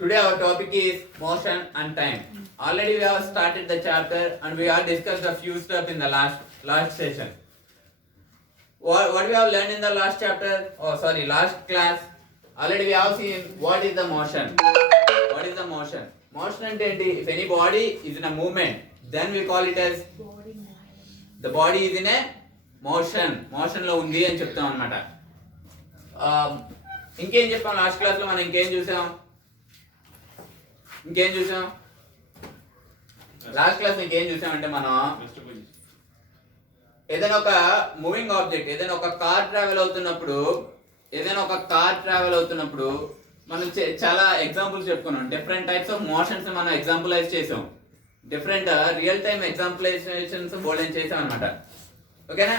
Today our topic is motion and time. Already we have started the chapter and we have discussed a few stuff in the last session. What we have learned in the last chapter? Last class. Already we have seen what is the motion. What is the motion? Motion and if any body is in a movement, then we call it as the body is in a motion. Motion లో ఉంది అని చెప్తాం అన్నమాట. ఇంకేం చెప్పాం last class లో మనం ఇంకేం చూసాం లాస్ట్ క్లాస్ ఇంకేం చూసామంటే మనం ఏదైనా ఒక మూవింగ్ ఆబ్జెక్ట్ ఏదైనా ఒక కార్ ట్రావెల్ అవుతున్నప్పుడు మనం చాలా ఎగ్జాంపుల్స్ చెప్పుకున్నాం. డిఫరెంట్ టైప్స్ ఆఫ్ మోషన్స్ మనం ఎగ్జాంపులైజ్ చేసాం. డిఫరెంట్ రియల్ టైమ్ ఎగ్జాంపులైజేషన్స్ బోల్డ్ చేసాం అనమాట. ఓకేనా?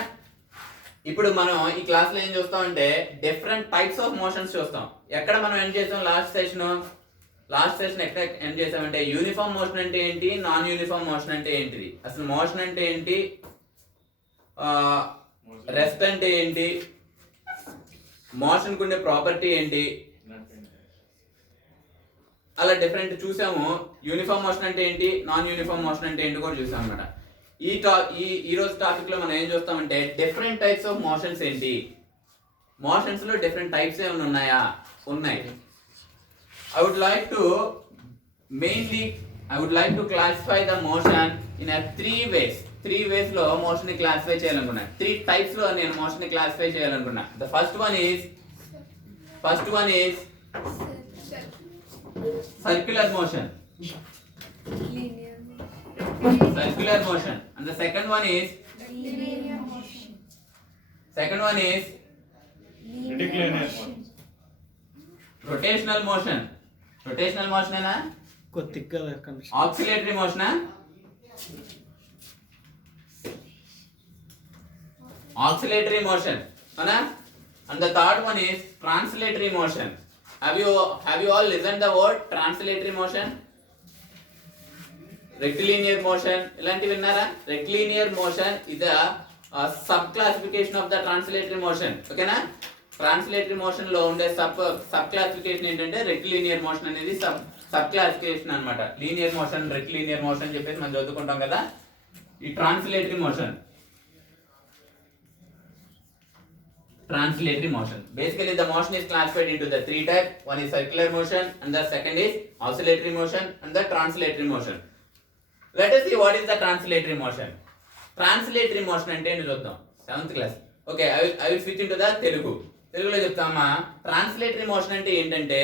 ఇప్పుడు మనం ఈ క్లాస్ లో ఏం చూస్తామంటే డిఫరెంట్ టైప్స్ ఆఫ్ మోషన్స్ చూస్తాం. ఎక్కడ మనం ఎండ్ చేసాం లాస్ట్ సెషన్ ఎక్కడ ఎండ్ చేసామంటే యూనిఫామ్ మోషన్ అంటే ఏంటి, నాన్ యూనిఫామ్ మోషన్ అంటే ఏంటిది, అసలు మోషన్ అంటే ఏంటి, రెస్ట్ అంటే ఏంటి, మోషన్ కు ఉండే ప్రాపర్టీ ఏంటి, అలా డిఫరెంట్ చూసాము. యూనిఫామ్ మోషన్ అంటే ఏంటి, నాన్ యూనిఫామ్ మోషన్ అంటే ఏంటి కూడా చూసాం అనమాట. ఈ రోజు టాపిక్ లో మనం ఏం చూస్తామంటే డిఫరెంట్ టైప్స్ ఆఫ్ మోషన్స్ ఏంటి, మోషన్స్ లో డిఫరెంట్ టైప్స్ ఏమైనా ఉన్నాయా, ఉన్నాయి. I would like to classify the motion in a three ways. Three ways లో మోషన్ ని క్లాసిఫై చేయాలనుకున్నా. త్రీ టైప్స్ లో నేను మోషన్ ని క్లాసిఫై చేయాలనుకున్నా. The first one is circular motion. And the second one is linear motion. Rotational motion ఏనా? Oscillatory motion అవునా? And the third one is translatory motion. Have you all listened the word translatory motion? Rectilinear motion ఇలాంటివి విన్నారా? Rectilinear motion is a sub classification of the translatory motion. ఓకేనా? Translatory motion లో ఉండే sub classification ఏంటంటే rectilinear motion అనేది sub classification అన్నమాట. Linear motion, rectilinear motion చెప్పేసి మనం చదువుకుంటాం కదా. ఈ translatory motion basically the motion is classified into the three types. One is circular motion and the second is oscillatory motion and the translatory motion. Let us see what is the translatory motion. Translatory motion అంటే ఏంటో చూద్దాం. 7th class. Okay, I will switch into the తెలుగులో చెప్తామా. Translatory motion అంటే ఏంటంటే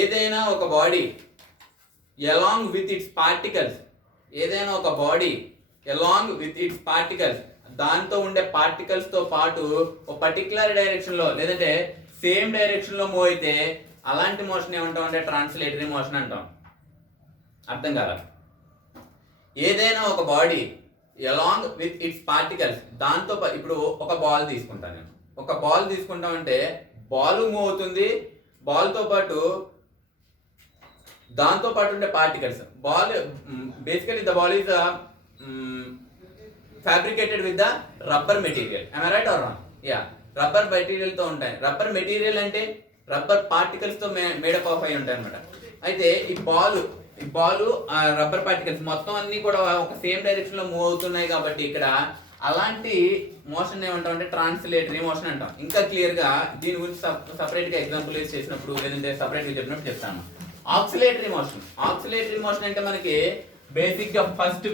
ఏదైనా ఒక body along with its particles దాంతో ఉండే పార్టికల్స్ తో పాటు ఒక పర్టికులర్ డైరెక్షన్ లో లేదంటే సేమ్ డైరెక్షన్ లో మూవ్ అయితే అలాంటి మోషన్ ఏమంటాం అంటే ట్రాన్స్లేటరీ మోషన్ అంటాం. అర్థం కాదా? ఏదైనా ఒక body along with its particles దాంతో ఇప్పుడు ఒక బాల్ తీసుకుంటాను నేను. ఒక బాల్ తీసుకుంటామంటే బాల్ మూవ్ అవుతుంది, బాల్ తో పాటు దాంతో పాటు ఉండే particles. Ball basically the ball is fabricated with the rubber material. am I right or wrong? Yeah, rubber material తో ఉంటాయి. రబ్బర్ మెటీరియల్ అంటే రబ్బర్ పార్టికల్స్ తో మేడప్ ఆఫ్ అయి ఉంటాయి అన్నమాట. అయితే ఈ బాల్ రబ్బర్ పార్టికల్స్ మొత్తం అన్ని కూడా ఒక సేమ్ డైరెక్షన్ లో మూవ్ అవుతున్నాయి కాబట్టి ఇక్కడ అలాంటి మోషన్ ఏమంటాం అంటే ట్రాన్స్లేటరీ మోషన్ అంటాం. ఇంకా క్లియర్ గా దీని గురించి సపరేట్ గా ఎగ్జాంపుల్ చేసినప్పుడు లేదంటే సపరేట్ గా చెప్పినప్పుడు చెప్తాను. ఆక్సిలేటరీ మోషన్ అంటే మనకి బేసిక్ గా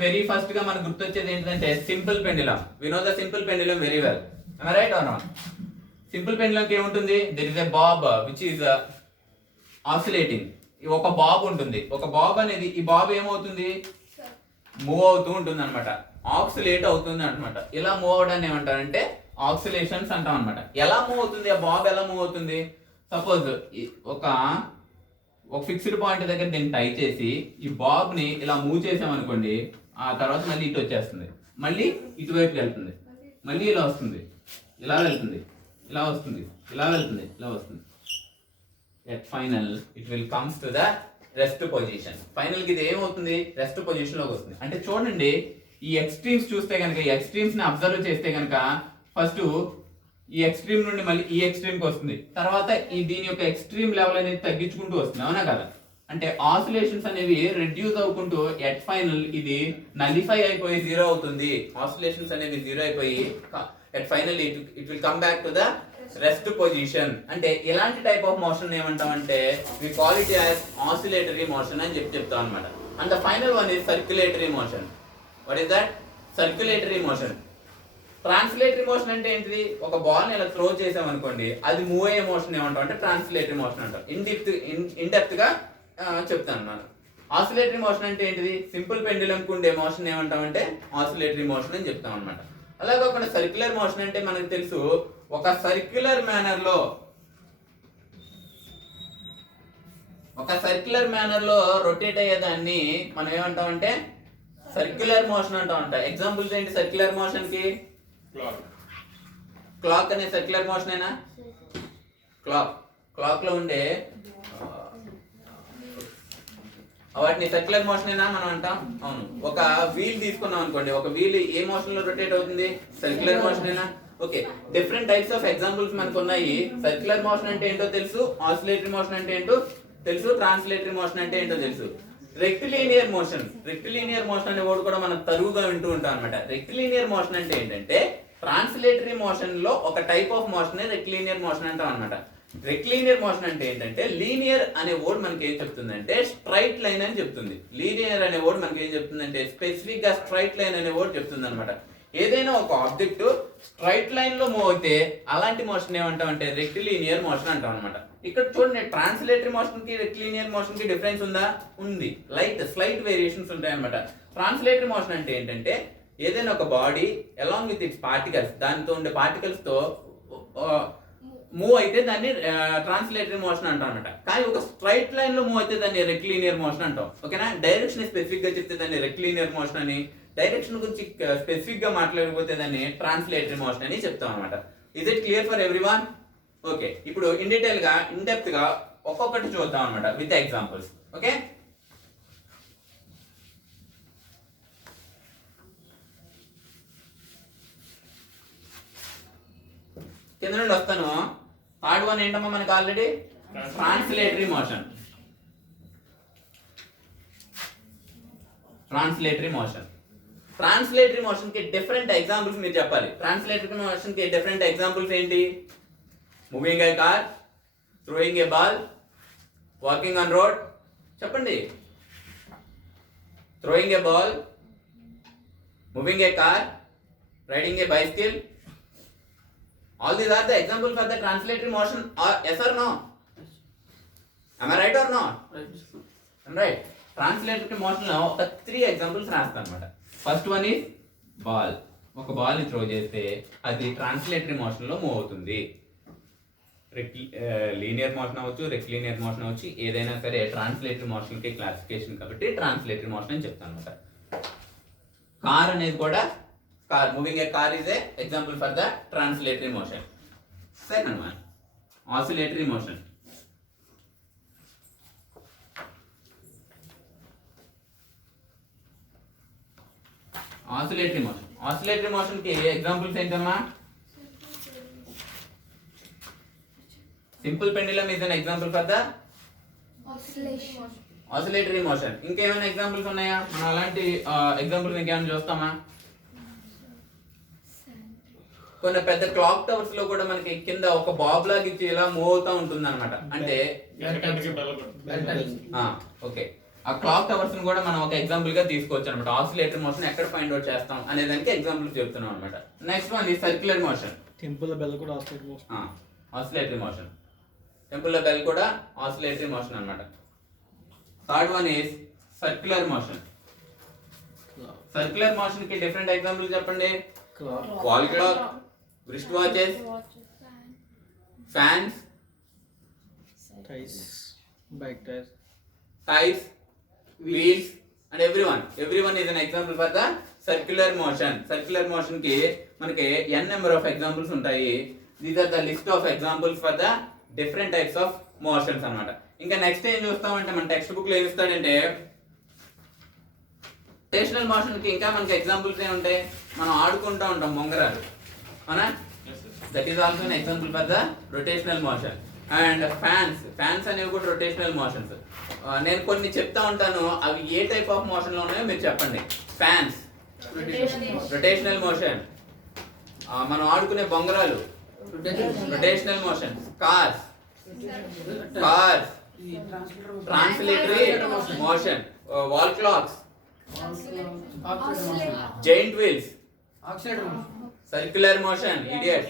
వెరీ ఫస్ట్ గా మనకు గుర్తొచ్చేది ఏంటంటే simple pendulum. We know the simple pendulum very well. am I right or not? Simple pendulum కి ఏముంటుంది? there is a bob which is oscillating. ఒక బాబ్ ఉంటుంది. ఒక బాబ్ అనేది ఈ బాబ్ ఏమవుతుంది? మూవ్ అవుతూ ఉంటుంది అనమాట. ఆక్సిలేట్ అవుతుంది అనమాట. ఇలా మూవ్ అవడాన్ని ఏమంటారంటే ఆక్సిలేషన్స్ అంటాం అనమాట. ఎలా మూవ్ అవుతుంది ఆ బాబ్? ఎలా మూవ్ అవుతుంది? సపోజ్ ఒక ఫిక్స్డ్ పాయింట్ దగ్గర దీన్ని టై చేసి ఈ బాబ్ ని ఇలా మూవ్ చేసామనుకోండి, ఆ తర్వాత మళ్ళీ ఇటు వచ్చేస్తుంది, మళ్ళీ ఇటువైపు వెళ్తుంది, మళ్ళీ ఇలా వస్తుంది, ఇలా వెళ్తుంది, ఇలా వస్తుంది, ఇలా వెళ్తుంది, ఇలా వస్తుంది. At final it will comes to the rest position. Final కి ఇది ఏమవుతుంది? రెస్ట్ పొజిషన్ లోకి వస్తుంది. అంటే చూడండి, ఈ ఎక్స్ట్రీమ్స్ చూస్తే కనుక, ఈ ఎక్స్ట్రీమ్స్ ని అబ్జర్వ్ చేస్తే కనుక ఫస్ట్ ఈ ఎక్స్ట్రీమ్ నుండి మళ్ళీ ఈ ఎక్స్ట్రీమ్ కి వస్తుంది, తర్వాత ఈ దీని యొక్క ఎక్స్ట్రీమ్ లెవెల్ అనేది తగ్గించుకుంటూ వస్తుంది, అవునా కదా? అంటే ఆసిలేషన్స్ అనేవి రెడ్యూస్ అవుకుంటూ ఎట్ ఫైనల్ ఇది నలిఫై అయిపోయి జీరో అవుతుంది. ఆసిలేషన్స్ అనేవి జీరో అయిపోయి at final it will come back to the rest position. అంటే ఇలాంటి టైప్ ఆఫ్ మోషన్ ఏమంటాం అంటే we call it as oscillatory motion అని చెప్తాం అన్నమాట. And the final one is circulatory motion. What is that? Circulatory motion. Translatory motion అంటే ఏంటిది? ఒక బాల్ ని ఇలా త్రో చేసాం అనుకోండి, అది మూవ్ అయ్యే మోషన్ ఏమంటాం అంటే ట్రాన్స్లేటరీ మోషన్ అంటాం. ఇన్ డెప్త్ గా చెప్తాను అన్నమాట. ఆసిలేటరీ మోషన్ అంటే ఏంటిది? సింపుల్ పెండ్యులం కు ఉండే మోషన్ ఏమంటాం అంటే ఆసిలేటరీ మోషన్ అని చెప్తాం అన్నమాట. అలా కాకుండా సర్క్యులర్ మోషన్ అంటే మనకు తెలుసు, ఒక సర్క్యులర్ మేనర్ లో రొటేట్ అయ్యేదాన్ని మనం ఏమంటాం అంటే సర్క్యులర్ మోషన్ అంటాం. ఎగ్జాంపుల్స్ ఏంటి సర్క్యులర్ మోషన్ కి? క్లాక్ అనే సర్క్యులర్ మోషనేనా? క్లాక్ లో ఉండే వాటిని సర్క్యులర్ మోషనేనా మనం అంటాం? అవును. ఒక వీల్ తీసుకున్నాం అనుకోండి, ఒక వీల్ ఏ మోషన్ లో రొటేట్ అవుతుంది? సర్క్యులర్ మోషనేనా? Okay, different types of examples మనకు ఉన్నాయి. సర్క్యులర్ మోషన్ అంటే ఏంటో తెలుసు, ఆసిలేటరీ మోషన్ అంటే ఏంటో తెలుసు, ట్రాన్స్లేటరీ మోషన్ అంటే ఏంటో తెలుసు. రెక్టిలీనియర్ మోషన్ అనే వర్డ్ కూడా మనం తరువుగా వింటూ ఉంటాం అన్నమాట. రెక్టిలీనియర్ మోషన్ అంటే ఏంటంటే ట్రాన్స్లేటరీ మోషన్ లో ఒక type of motion rectilinear motion అంటాం అన్నమాట. రెక్టిలీనియర్ మోషన్ అంటే ఏంటంటే లీనియర్ అనే వర్డ్ మనకి ఏం చెప్తుందంటే స్ట్రైట్ లైన్ అని చెప్తుంది. లీనియర్ అనే వర్డ్ మనకి ఏం చెప్తుందంటే స్పెసిఫిక్ గా స్ట్రైట్ లైన్ అనే వర్డ్ చెప్తుంది అనమాట. ఏదైనా ఒక ఆబ్జెక్ట్ స్ట్రైట్ లైన్ లో మూవ్ అయితే అలాంటి మోషన్ ఏమంటాం అంటే రెక్టిలీనియర్ మోషన్ అంటాం అనమాట. ఇక్కడ చూడండి, ట్రాన్స్లేటరీ మోషన్ కి రెక్టిలీనియర్ మోషన్ కి డిఫరెన్స్ ఉందా? ఉంది. స్లైట్ వేరియేషన్స్ ఉంటాయి అనమాట. ట్రాన్స్లేటరీ మోషన్ అంటే ఏంటంటే ఏదైనా ఒక body along with its particles, దానితో ఉండే పార్టికల్స్ తో మూవ్ అయితే దాన్ని ట్రాన్స్లేటరీ మోషన్ అంటాం అనమాట. కానీ ఒక స్ట్రైట్ లైన్ లో మూవ్ అయితే దాన్ని రెక్టిలీనియర్ మోషన్ అంటాం. ఓకేనా? డైరెక్షన్ స్పెసిఫిక్ గా చెప్తే దాన్ని రెక్టిలీనియర్ మోషన్ అని, డైరెక్షన్ గురించి స్పెసిఫిక్ గా మాట్లాడకపోతే దాన్ని ట్రాన్స్లేటరీ మోషన్ అని చెప్తాం అనమాట. Is it clear for everyone? Okay, ఇప్పుడు ఇన్ డీటెయిల్ గా ఇన్ డెప్త్ గా ఒక్కొక్కటి చూద్దాం అనమాట విత్ ఎగ్జాంపుల్స్. ఓకే, కింద నుండి వస్తాను. థర్డ్ వన్ ఏంటమ్మా మనకి ఆల్రెడీ? Translatory motion. ట్రాన్స్లేటరీ మోషన్ కి డిఫరెంట్ ఎగ్జాంపుల్స్ మీరు చెప్పాలి. ట్రాన్స్లేటరీ మోషన్ కి డిఫరెంట్ ఎగ్జాంపుల్స్ ఏంటి? Moving a car, throwing a ball, walking on road. చెప్పండి. Throwing a ball, moving a car, riding a bicycle. All these are the examples for the translatory motion. Or yes or no? Am I right or not? I'm right. Translatory motion లో ఒక 3 examples రాస్తాను అన్నమాట. First one is ball. ఒక ball ని throw చేస్తే అది translatory motion లో move అవుతుంది. లీనియర్ మోషన్ అవ్వచ్చు, రెక్టిలీనియర్ మోషన్ అవ్వచ్చు, ఏదైనా సరే ట్రాన్స్లేటరీ మోషన్ కి క్లాసిఫికేషన్ కాబట్టి ట్రాన్స్లేటరీ మోషన్ అని చెప్తాను అనమాట. కార్ అనేది కూడా moving a car is a example for the translatory motion. Second one, oscillatory motion. Oscillatory motion ki examples entama? Simple pendulum is an example for the oscillatory motion. ఇంకేమైనా examples ఉన్నాయా? మనం అలాంటి examples ఇంకేమైనా చూస్తామా? కొన్ని పెద్ద clock towers లో కూడా మనకి కింద ఒక బాబ్ లాగా ఇచ్చి ఇలా మూవ్ అవుతా ఉంటుంది అనమాట. అంటే ఓకే, ఆ క్లాక్ టవర్స్ కూడా మనం ఒక ఎగ్జాంపుల్ గా తీసుకోవచ్చు అనమాట. ఆసిలేటరీ మోషన్ ఎక్కడ ఫైండ్ అవుట్ చేస్తాం అనే దానికి ఎగ్జాంపుల్ చెప్తున్నాం అనమాట. నెక్స్ట్ వన్ ఈ సర్క్యులర్ మోషన్. టెంపుల్ బెల్ కూడా ఆసిలేటరీ మోషన్. టెంపుల్ బెల్ కూడా ఆసిలేటరీ మోషన్ అనమాట. Third one is circular motion. Circular motion కి డిఫరెంట్ ఎగ్జాంపుల్ చెప్పండి. Wall clock, wrist watches, fans, tires, bike tires, wheels, and everyone is an example for the circular motion. Circular motion ki manaki n number of examples ఉంటాయి. These are the list of examples for the different types of motions అన్నమాట. ఇంకా next ఏం చూస్తామంటే మన text book లో ఏమి ఇస్తాడంటే rotational motion కి ఇంకా మనకి ఎగ్జాంపుల్స్ ఏమి ఉంటాయి? మనం ఆడుకుంటూ ఉంటాం బొంగరాలు, అవునా? That is also an example for the rotational motion. And fans అనేవి కూడా రొటేషనల్ మోషన్స్. నేను కొన్ని చెప్తా ఉంటాను, అవి ఏ టైప్ ఆఫ్ మోషన్ లో ఉన్నాయో మీరు చెప్పండి. Fans rotational motion. మనం ఆడుకునే బొంగరాలు rotational motion. Cars translatory motion. Wall clocks, giant wheels, circular motion. Idiot.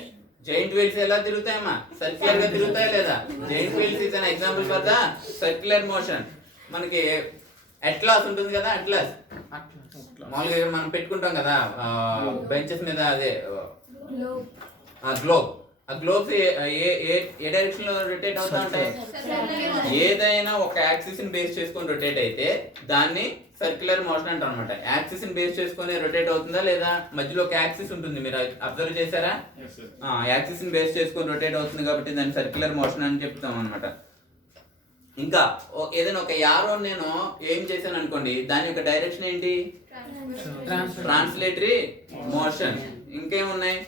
Giant wheels ఎలా తిరుగుతాయమ్మా? సర్క్యులర్ గా తిరుగుతాయా లేదా? Giant wheels is an example for the circular motion. మనకి అట్లాస్ ఉంటుంది కదా, అట్లాస్ మామూలుగా మనం పెట్టుకుంటాం కదా బెంచెస్ మీద, అదే గ్లోబ్. ఆ గ్లోబ్స్ ఏ డైరెక్షన్ లో రొటేట్ అవుతా ఉంటాయి? ఏదైనా ఒక యాక్సిస్ ని బేస్ చేసుకొని రొటేట్ అయితే దాన్ని సర్క్యులర్ మోషన్ అంటాం అనమాట. యాక్సిస్ ని బేస్ చేసుకొని రొటేట్ అవుతుందా లేదా? మధ్యలో ఒక యాక్సిస్ ఉంటుంది, మీరు అబ్జర్వ్ చేశారా? యాక్సిస్ ని బేస్ చేసుకొని రొటేట్ అవుతుంది కాబట్టి దాన్ని సర్క్యులర్ మోషన్ అని చెప్తాం అనమాట. ఇంకా ఏదైనా ఒక యారో నేను ఏం చేశాను అనుకోండి, దాని యొక్క డైరెక్షన్ ఏంటి? Translatory motion. ఇంకేమున్నాయి?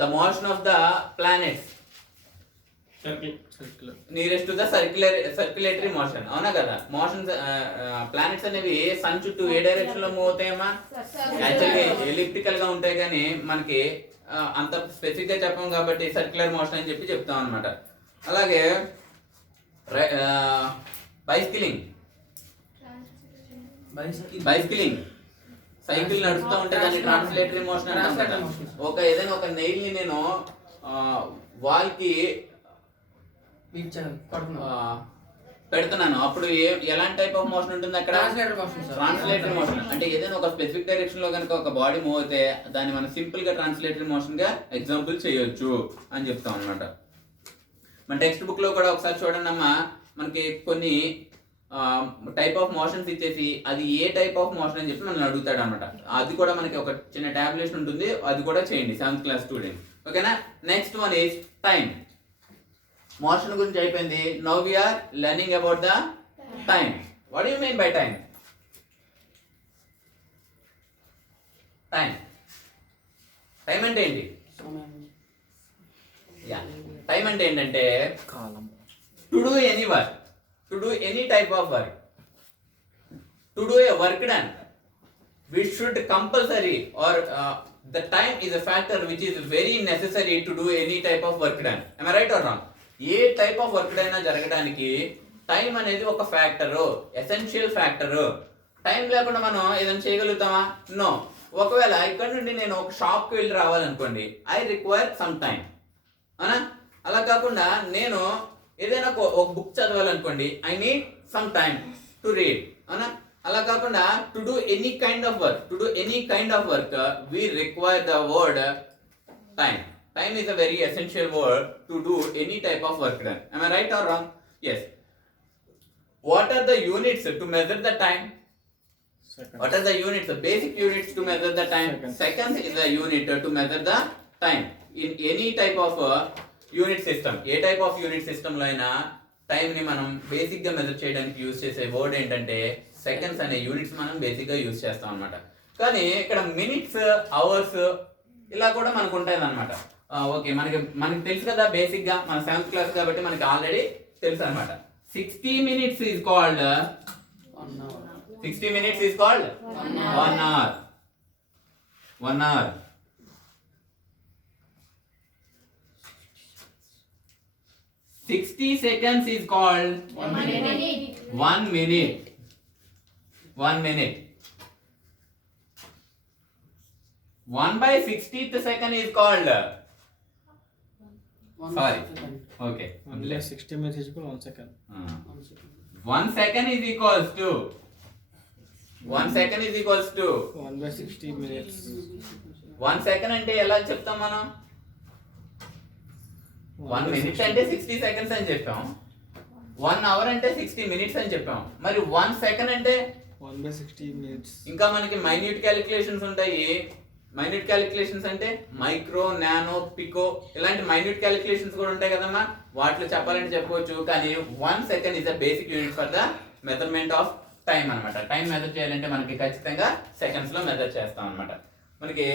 The motion of the planets nearest to the circulatory motion. అవునా కదా? మోషన్స్ ప్లానెట్స్ అనేవి సన్ చుట్టూ ఏ డైరెక్షన్ లో మూవ్ అవుతాయమ్మా? యాక్చువల్లీ ఎలిప్టికల్ గా ఉంటాయి, కానీ మనకి అంత స్పెసిఫిక్ గా చెప్పం కాబట్టి సర్క్యులర్ మోషన్ అని చెప్పి చెప్తాం అనమాట. అలాగే బైస్కిలింగ్ సైకిల్ నడుస్తూ ఉంటే దాన్ని ట్రాన్స్లేటరీ మోషన్ అంటాం కదా. ఏదైనా ఒక నెయిల్ ని నేను వాల్ కి పెడుతున్నాను, అప్పుడు ఎలాంటి టైప్ ఆఫ్ మోషన్ ఉంటుంది అక్కడ? Translatory motion. అంటే ఏదైనా ఒక స్పెసిఫిక్ డైరెక్షన్ లో కనుక ఒక బాడీ మూవ్ అయితే దాన్ని మనం సింపుల్ గా ట్రాన్స్లేటరీ మోషన్ గా ఎగ్జాంపుల్ చేయొచ్చు అని చెప్తాం అనమాట. మన టెక్స్ట్ బుక్ లో కూడా ఒకసారి చూడండి అమ్మా, మనకి కొన్ని టైప్ ఆఫ్ మోషన్స్ ఇచ్చేసి అది ఏ టైప్ ఆఫ్ మోషన్ అని చెప్పి మనల్ని అడుగుతాడు అనమాట. అది కూడా మనకి ఒక చిన్న టాబ్యులేషన్ ఉంటుంది, అది కూడా చేయండి 7th క్లాస్ స్టూడెంట్. ఓకేనా? Next one is time. Motion గురించి అయిపోయింది. Now we are learning about the time. What you mean by time? Time అంటే ఏంటి? టైం అంటే ఏంటంటే కాలం. To do any work, to do any type of work, to do a work done, we should compulsory or the time is a factor which is very necessary to do any type of work done. Am I right or wrong? A type of work అయినా జరగడానికి time అనేది ఒక factor, essential factor. Time లేకుండా మనం ఏదైనా చేయగలుగుతామా? No. ఒకవేళ ఇక్కడ నుండి నేను ఒక షాప్కి వెళ్ళి రావాలనుకోండి, ఐ రిక్వైర్ సమ్ టైం. అవునా? అలా కాకుండా నేను ఏదైనా ఒక బుక్ చదవాలనుకోండి, I need some time to read. అవునా? అలా కాకుండా to do any kind of work we require the word time. Time is a very essential word to do any type of work done. Am I right or wrong? Yes. What are the units to measure the time? What are the units? The basic units to measure the time. Seconds is a unit to measure the time. In any type of unit system, A type of unit system లో అయినా time ని మనం basic గా measure చేయడానికి use చేసే word ఏంటంటే seconds అనే units మనం బేసిక్ గా యూజ్ చేస్తాం అనమాట. కానీ ఇక్కడ మినిట్స్, అవర్స్ ఇలా కూడా మనకు ఉంటాయి అనమాట. ఓకే, మనకి తెలుసు కదా బేసిక్ గా, మన 7th క్లాస్ కాబట్టి మనకి ఆల్రెడీ తెలుసు అనమాట. 60 minutes is called 60 minutes is called 1 hour. 1 hour. 60 seconds is called 1 minute. 1 minute. 1 minute. 1/60th second is called. Sorry. Okay. 60 minutes is equal 1 second. 1 second is equals to 1 second is equals to 1/60 minutes. 1 second అంటే ఎలా చెప్తాం మనం? 1 minute అంటే 60 seconds అని చెప్పాం. 1 hour అంటే 60 minutes అని చెప్పాం. మరి 1 second అంటే 1/60 minutes. ఇంకా మనకి మైన్యూట్ క్యాలిక్యులేషన్స్ ఉంటాయి. మైన్యూట్ క్యాలిక్యులేషన్స్ అంటే మైక్రో, నానో, పికో ఇలాంటి మైన్యూట్ క్యాలిక్యులేషన్స్ కూడా ఉంటాయి కదమ్మా. వాటిలో చెప్పాలంటే చెప్పవచ్చు. కానీ 1 second is the basic unit for the measurement of time అనమాట. టైం మెజర్ చేయాలంటే మనకి ఖచ్చితంగా సెకండ్స్ లో మెజర్ చేస్తాం అనమాట. మనకి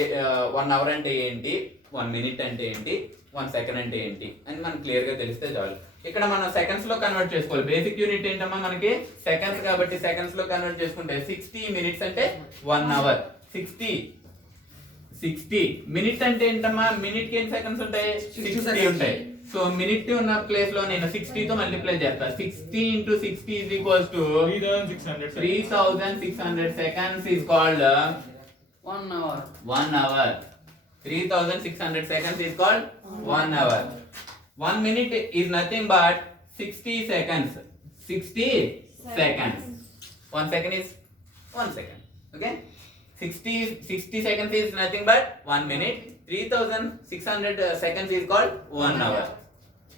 1 అవర్ అంటే ఏంటి, 1 మినిట్ అంటే ఏంటి, 1 సెకండ్ అంటే ఏంటి అని మనకు క్లియర్గా తెలిస్తే చాలు. ఇక్కడ మనం సెకండ్స్ లో కన్వర్ట్ చేసుకోవాలి. బేసిక్ యూనిట్ ఏంటమ్మా మనకి సెకండ్స్, కాబట్టి సెకండ్స్ లో కన్వర్ట్ చేసుకుంటే 60 మినిట్స్ అంటే 1 అవర్. 60 మినిట్ అంటే ఏంటమ్మా, మినిట్ కి ఎన్ని సెకండ్స్ ఉంటాయి, 60 ఉంటాయి. సో మినిట్ ఉన్న ప్లేస్ లో నేను 60 తో మల్టిప్లై చేస్తా. 60 into 60 is equals to 3600 seconds is called 1 hour. 1 hour. 3600 seconds is called 1 hour. 1 minute is nothing but 60 seconds. 60 seconds. 1 second is 1 second. Okay? 60 seconds is nothing but 1 minute. 3600 seconds is called 1 hour.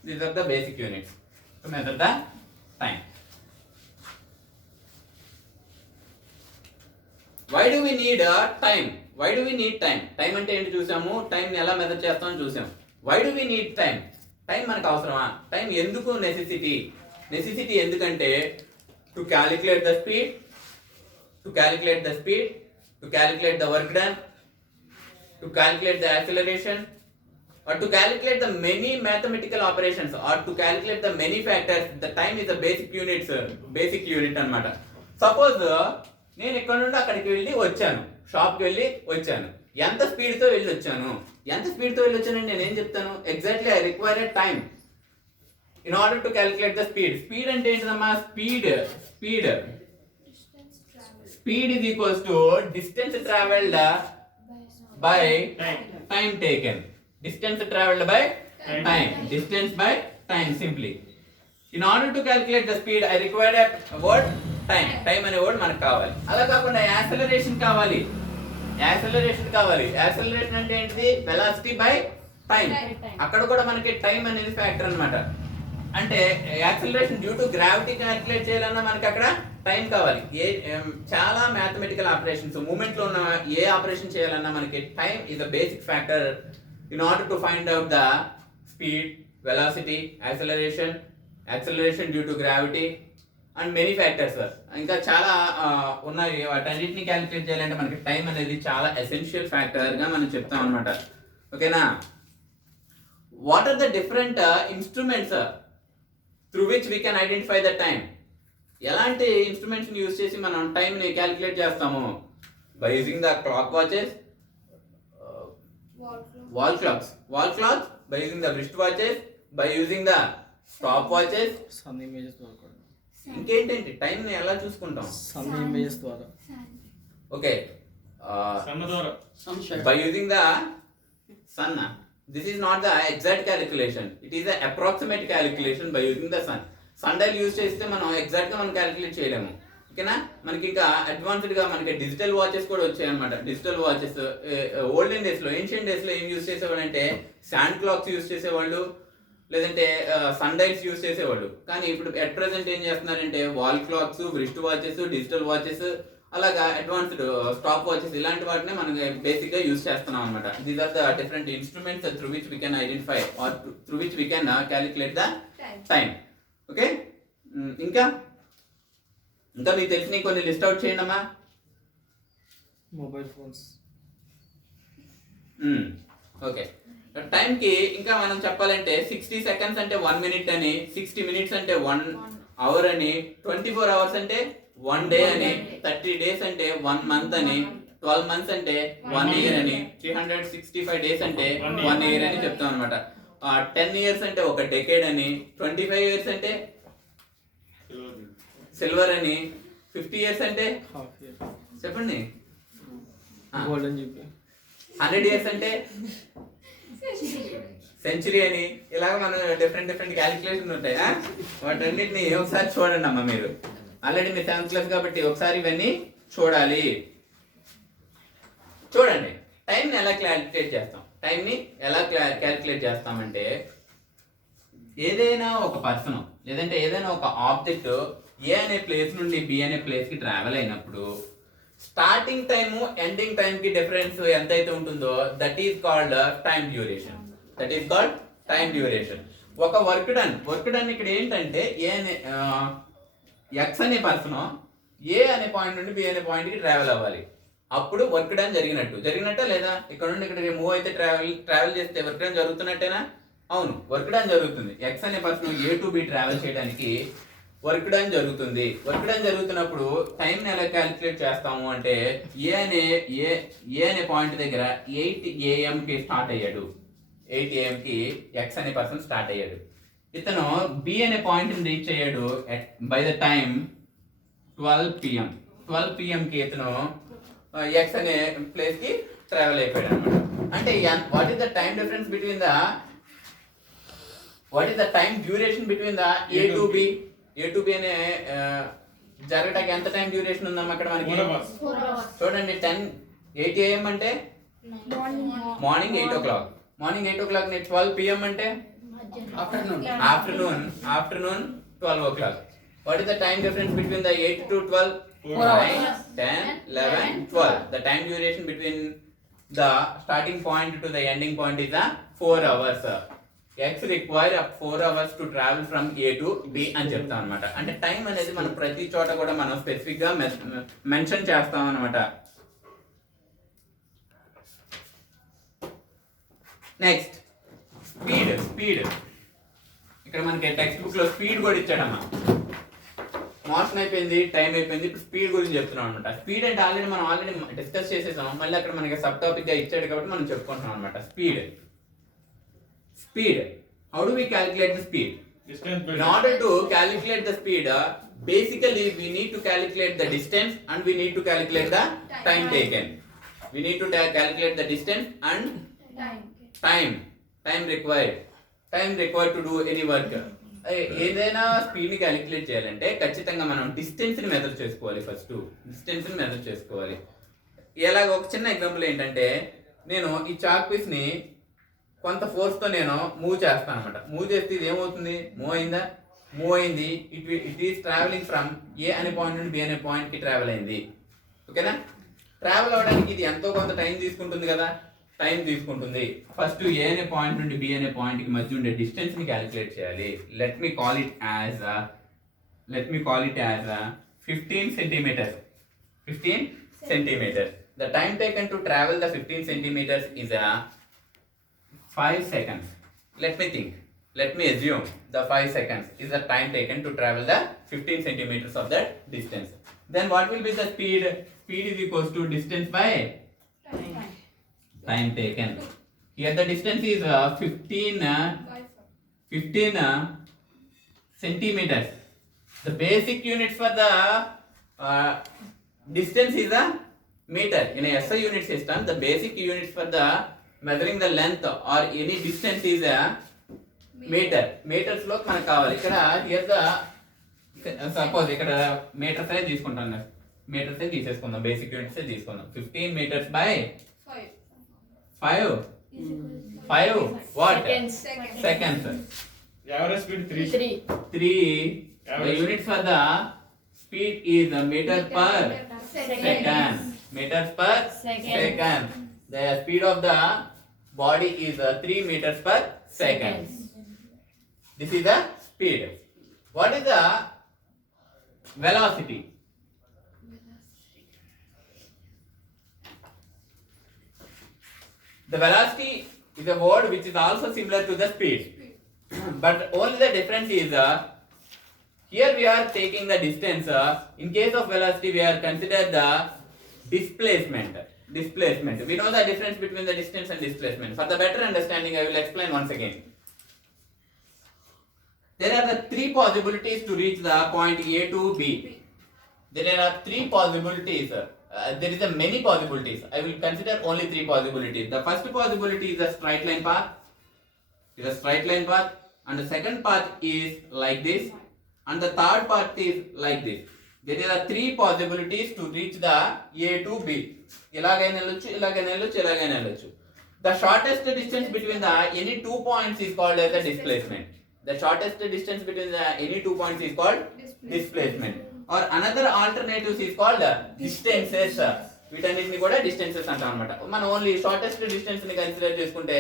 These are the basic units to measure the time. Why do we need time? Why do we need time? Time అంటే ఏంటి చూసాము, time ని ఎలా measure చేస్తామని చూసాము. Why do we need time? Time మనకు అవసరమా? Time ఎందుకు నెసెసిటీ? నెసెసిటీ ఎందుకంటే to calculate the speed, to calculate the speed, to calculate the work done, to calculate the acceleration, or to calculate the many mathematical operations, or to calculate the many factors. The time is a basic unit, sir. Basic unit అన్నమాట. Suppose నేను ఇక్కడ నుండి అక్కడికి వెళ్ళి వచ్చాను, షాప్కి వెళ్ళి వచ్చాను, ఎంత స్పీడ్తో వెళ్ళి వచ్చాను, ఎంత స్పీడ్తో వెళ్ళి వచ్చానండి నేను ఏం చెప్తాను, exactly I required time in order to calculate the speed. Speed అంటే ఏంటమ్మా, speed is equals to distance traveled by time taken. Distance traveled by time. Distance by time simply. In order to calculate the speed, I require a word time. Time అనే word మనకు కావాలి. అలా కాకుండా acceleration కావాలి. Acceleration అంటే ఏంటిది, velocity by time. అక్కడ కూడా మనకి టైం అనేది ఫ్యాక్టర్ అన్నమాట. అంటే acceleration due to gravity calculate చేయాలన్నా మనకి అక్కడ టైం కావాలి. చాలా మ్యాథమెటికల్ ఆపరేషన్స్, మూమెంట్ లో ఉన్న ఏ ఆపరేషన్ చేయాలన్నా మనకి time is a basic factor in order to find out the speed, velocity, acceleration due to gravity and many factors. ఇంకా చాలా ఉన్నాయి. వాటన్నిటిని క్యాలిక్యులేట్ చేయాలంటే మనకి టైం అనేది చాలా ఎసెన్షియల్ ఫ్యాక్టర్ గా మనం చెప్తాం అనమాట. ఓకేనా? What are the different instruments through which we can identify the time? ఎలాంటి ఇన్స్ట్రుమెంట్స్ ని యూజ్ చేసి మనం టైం ని క్యాలిక్యులేట్ చేస్తాము? By using the clock watches, wall clocks, by using the wrist watches, by using the stop watches. Sun images ద్వారా కూడా. ఇంకేంటంటి time ని ఎలా చూసుకుంటాం? సన్ ఇమేజెస్ ద్వారా. Okay, by using the sun. This is not the exact calculation. It is an approximate calculation by using the sun. Sun dial use చేస్తే మనం exact గా మనం క్యాలిక్యులేట్ చేయలేము. ఓకేనా? మనకి ఇంకా అడ్వాన్స్డ్ గా మనకి డిజిటల్ వాచెస్ కూడా వచ్చాయి అనమాట. డిజిటల్ వాచెస్ ఓల్డెన్ డేస్ లో, ఏన్షియంట్ డేస్ లో ఏం యూజ్ చేసేవాళ్ళు అంటే శాండ్ క్లాక్స్ యూజ్ చేసేవాళ్ళు, లేదంటే సన్ డైల్స్ యూజ్ చేసేవాళ్ళు. కానీ ఇప్పుడు అట్ ప్రెసెంట్ ఏం చేస్తున్నారంటే wall clocks, wrist watches, digital watches, అలాగా అడ్వాన్స్డ్ స్టాప్ వాచెస్, ఇలాంటి వాటిని మనం బేసిక్ గా యూజ్ చేస్తున్నాం అనమాట. These are the different instruments through which we can identify or through which we can calculate the time. Okay, ఇంకా మీకు తెలిసిన కొన్ని లిస్ట్ అవుట్ చేయండి అమ్మా. Mobile phones. ఓకే, టైం కి ఇంకా మనం చెప్పాలంటే 60 సెకండ్స్ అంటే 1 మినిట్ అని, 60 మినిట్స్ అంటే 1 అవర్ అని, 24 అవర్స్ అంటే 1 డే అని, 30 డేస్ అంటే 1 మంత్ అని, 12 మంత్స్ అంటే 1 ఇయర్ అని, 365 డేస్ అంటే 1 ఇయర్ అని చెప్తాం అనమాట. 10 ఇయర్స్ అంటే 1 డెకేడ్ అని, 25 ఇయర్స్ అంటే సిల్వర్ అని, 50 ఇయర్స్ అంటే చెప్పండి గోల్డెన్ జూబ్లీ, 100 ఇయర్స్ అంటే సెంచురీ అని. ఇలాగ మనం డిఫరెంట్ క్యాలిక్యులేషన్ ఉంటాయి. వాటన్నిటిని ఒకసారి చూడండి అమ్మా. మీరు ఆల్రెడీ మీరు 7th క్లాస్ కాబట్టి ఒకసారి ఇవన్నీ చూడాలి. చూడండి, టైంని ఎలా క్యాలిక్యులేట్ చేస్తాం. టైంని ఎలా క్యాలిక్యులేట్ చేస్తామంటే, ఏదైనా ఒక పర్సన్ లేదంటే ఏదైనా ఒక ఆబ్జెక్ట్ ఏ అనే ప్లేస్ నుండి బి అనే ప్లేస్ కి ట్రావెల్ అయినప్పుడు స్టార్టింగ్ టైము ఎండింగ్ టైం కి డిఫరెన్స్ ఎంతైతే ఉంటుందో that is called time duration. ఒక వర్క్ డన్ ఇక్కడ ఏంటంటే ఏ అనే ఎక్స్ అనే పర్సన్ ఏ అనే పాయింట్ నుండి బి అనే పాయింట్ కి ట్రావెల్ అవ్వాలి. అప్పుడు వర్క్ డన్ జరిగినట్ట లేదా? ఇక్కడ నుండి ఇక్కడికి మూవ్ అయితే ట్రావెల్ చేస్తే వర్క్ డన్ జరుగుతున్నట్టేనా? అవును, వర్క్ డన్ జరుగుతుంది. ఎక్స్ అనే person a to B travel చేయడానికి వర్క్ డన్ జరుగుతుంది. వర్క్ డన్ జరుగుతున్నప్పుడు టైం ని ఎలా క్యాలిక్యులేట్ చేస్తాము అంటే ఏ అనే పాయింట్ దగ్గర 8 AM కి స్టార్ట్ అయ్యాడు. 8 AM కి ఎక్స్ అనే పర్సన్ స్టార్ట్ అయ్యాడు. ఇతను బి అనే పాయింట్ ని రీచ్ అయ్యాడు by the time 12 PM. 12 PM కి ఇతను ఎక్స్ అనే ప్లేస్ కి ట్రావెల్ అయిపోయాడు అనమాట. అంటే what is the time difference between the what is the time duration between the A to B అనే జరగటానికి ఎంత టైం డ్యూరేషన్ ఉందమ్మా అక్కడ మనకి? 4 hours. చూడండి 8 AM అంటే మార్నింగ్ 8 o'clock. మార్నింగ్ 8 o'clock ని 12 PM అంటే afternoon 12 o'clock. What is the time difference between the 8 to 12? 4 9, 10, 11, 12. The time duration between the starting point to the ending point is 4 hours. X require 4 hours to travel from A to B అని చెప్తాం అనమాట. అంటే time అనేది మనం ప్రతి చోట కూడా మనం స్పెసిఫిక్ గా మెన్షన్ చేస్తాం అనమాట. Next speed. ఇక్కడ మనకి టెక్స్ట్ బుక్ లో స్పీడ్ కూడా ఇచ్చాడమ్మా. మోషన్ అయిపోయింది, టైం అయిపోయింది, ఇప్పుడు స్పీడ్ గురించి చెప్తున్నాం అనమాట. స్పీడ్ అంటే మనం ఆల్రెడీ డిస్కస్ చేసేసాం. మళ్ళీ అక్కడ మనకి సబ్ టాపిక్ గా ఇచ్చాడు కాబట్టి మనం చెప్పుకుంటున్నాం అనమాట. Speed. How do we calculate the speed? Distance In order to calculate the speed, basically we need to calculate the distance and we need to calculate the time taken. We need to calculate the distance and time required to do any work. ఏదైనా speed ని calculate చేయాలంటే ఖచ్చితంగా మనం distance ని measure చేసుకోవాలి. Distance ని measure చేసుకోవాలి. ఎలాగ ఒక చిన్న ఎగ్జాంపుల్ ఏంటంటే, నేను ఈ చాక్ పీస్ ని కొంత ఫోర్స్ తో నేను మూవ్ చేస్తాను అనమాట. మూవ్ చేస్తే ఇది ఏమవుతుంది? మూవ్ అయింది. ఇట్ ఈస్ ట్రావెలింగ్ ఫ్రమ్ ఏ అనే పాయింట్ నుండి బి అనే పాయింట్ కి ట్రావెల్ అయింది. ఓకేనా? ట్రావెల్ అవడానికి ఇది ఎంతో కొంత టైం తీసుకుంటుంది కదా. టైం తీసుకుంటుంది. ఫస్ట్ ఏ అనే పాయింట్ నుండి బి అనే పాయింట్ కి మధ్య ఉండే డిస్టెన్స్ ని క్యాలిక్యులేట్ చేయాలి. Let me call it as 15 centimeters. 15 centimeters. The time taken to travel the 15 centimeters is 5 seconds. Let me assume the 5 seconds is the time taken to travel the 15 centimeters of that distance. Then what will be the speed? Speed is equals to distance by time taken. Here the distance is 15 centimeters. The basic units for the distance is a meter. In a SI unit system, the basic units for the measuring the length or any distance is a meter. Meters లో మనకు కావాలి. ఇక్కడ here the suppose ఇక్కడ meters ఏ తీసుకుంటాను. meters ఏ తీసేసుకుందాం. basic units ఏ తీసుకుందాం. 15 meters by 5 what? Seconds. Average speed 3. 3. The units for the speed is meter per second. Meters per second. The speed of the body is 3 meters per second. This is the speed. What is the velocity? The velocity is a word which is also similar to the speed. But only the difference is here we are taking the distance. In case of velocity, we are consider the displacement. We know the difference between the distance and displacement. For the better understanding, I will explain once again. There are the 3 possibilities to reach the point A to B. There are 3 possibilities. There is a many possibilities. I will consider only 3 possibilities. The first possibility is a straight line path. And the second path is like this. And the third path is like this. There are 3 possibilities to reach the A to B. ఇలాగైనా వెళ్ళొచ్చు. The shortest distance between the any 2 points is called as the displacement. The shortest distance between the any 2 points is called displacement. Or another alternatives is called distances. వీటన్నిటిని కూడా distances అంటాం అనమాట. మనం only shortest distance ని consider చేసుకుంటే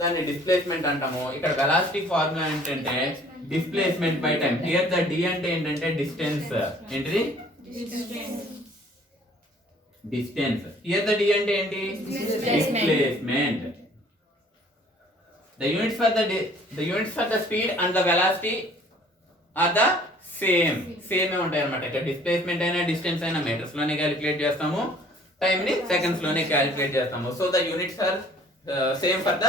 దాన్ని displacement అంటాము. ఇక్కడ వెలాసిటీ ఫార్ములా ఏంటంటే displacement by time. Here the D అంటే ఏంటంటే డిస్టెన్స్. ఏంటిది? distance. Here the d అంటే ఏంటి? Displacement. The units for the speed and the velocity are the same ఉంటాయి అన్నమాట. ఇక్కడ డిస్ప్లేస్మెంట్ అయినా డిస్టెన్స్ అయినా మీటర్స్ లోనే క్యాలిక్యులేట్ చేస్తాము, టైం ని సెకండ్స్ లోనే క్యాలిక్యులేట్ చేస్తాము. So the units are same for the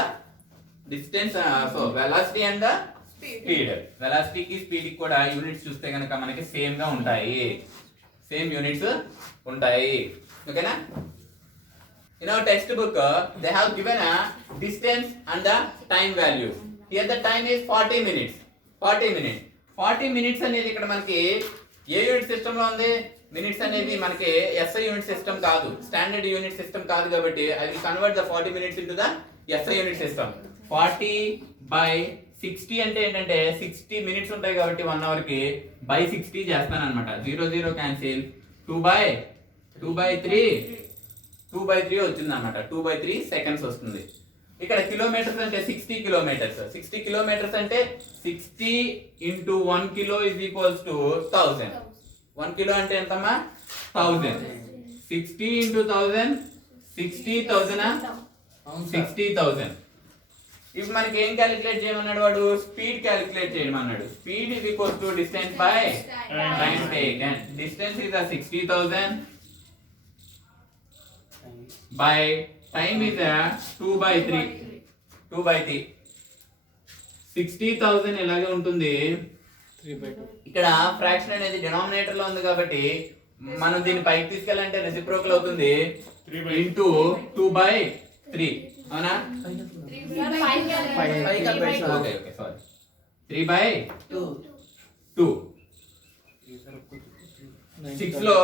distance. So velocity and the speed, వెలాసిటీకి స్పీడ్ కి కూడా యూనిట్స్ చూస్తే కనుక మనకి సేమ్ గా ఉంటాయి, సేమ్ యూనిట్స్ ఉంటాయి. ఓకేనా? In our textbook, they have given a distance and the time values. Here the time is 40 minutes. 40 minutes అనేది ఇక్కడ మనకి ఏ యూనిట్ సిస్టమ్ లో ఉంది? మినిట్స్ అనేది మనకి SI యూనిట్ సిస్టమ్ కాదు, స్టాండర్డ్ యూనిట్ సిస్టమ్ కాదు, కాబట్టి I will convert the 40 minutes into the SI unit system. 40/60 అంటే ఏంటంటే 60 minutes ఉంటాయి కాబట్టి 1 hour కి by 60 చేస్తాను అనమాట. 0 క్యాన్సిల్, 2/3 వచ్చింది అనమాట. 2/3 seconds వస్తుంది. ఇక్కడ కిలోమీటర్స్ అంటే 60 కిలోమీటర్స్. 60 కిలోమీటర్స్ అంటే 60 into 1 kilo is equals to 1000. 1 kilo అంటే ఎంతమ్మా? 1000. 60 into 1000 60,000. 60,000. ఇప్పుడు మనకి ఏం క్యాలిక్యులేట్ చేయమన్నాడు వాడు? స్పీడ్ క్యాలిక్యులేట్ చేయమన్నాడు. Speed is equals to distance by time taken. Distance is a 60,000 by time is a 2/3. 60,000 ఇలాగే ఉంటుంది. 3/2. ఇక్కడ ఫ్రాక్షన్ అనేది డినామినేటర్ లో ఉంది కాబట్టి మనం దీన్ని పైకి తీసుకెళ్ళాలంటే రెసిప్రోకల్ అవుతుంది. 3/2. ఇంటూ 2/3. అవునా? Okay sorry, 3/2. 6 లో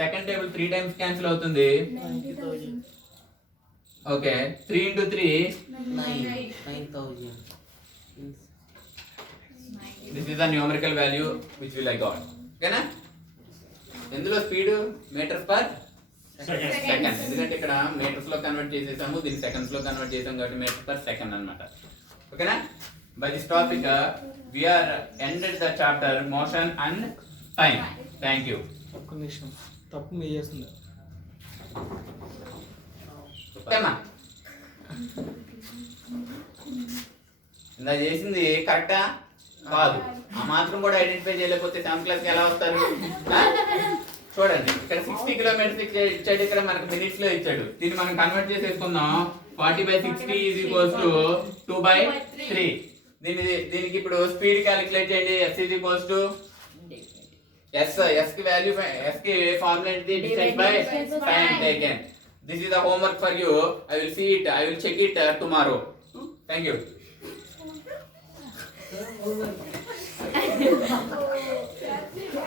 సెకండ్ టేబుల్ 3 times క్యాన్సిల్ అవుతుంది. 90,000. Okay, 3 into 3 9,000. this is the numerical value which will I got. ఓకేనా? ఎందులో స్పీడ్? Metres per second. ఎందుకంటే ఇక్కడ మీటర్స్ లో కన్వర్ట్ చేసేసాము, దీన్ని సెకండ్స్ లో కన్వర్ట్ చేసాము కాబట్టి మీటర్స్ పర్ సెకండ్ అన్నమాట. ఓకేనా? By this topic we are ended the chapter motion and time. Thank you. ఒక్క నిమిషం, తప్పు మీ చేస్తుంది. ఓకేమా? ఇందా చేసింది కరెక్టా కాదు, ఆ మాత్రం కూడా ఐడెంటిఫై చేయలేకపోతే 7th క్లాస్కి ఎలా వస్తారు? చూడండి, ఇక్కడ 60 కిలోమీటర్స్ ఇచ్చాడు, ఇక్కడ మనకు మినిట్స్ లో ఇచ్చాడు. దీన్ని మనం కన్వర్ట్ చేసేసుకుందాం. 40/60 is equals to 2/3. దీనికి ఇప్పుడు స్పీడ్ క్యాలిక్యులేట్ చేయండి. S is equals to S కి వాల్యూ, S కి ఫార్ములా ఏంటి? Distance by time taken. This is the homework for you. I will see it. I will check it tomorrow. Thank you.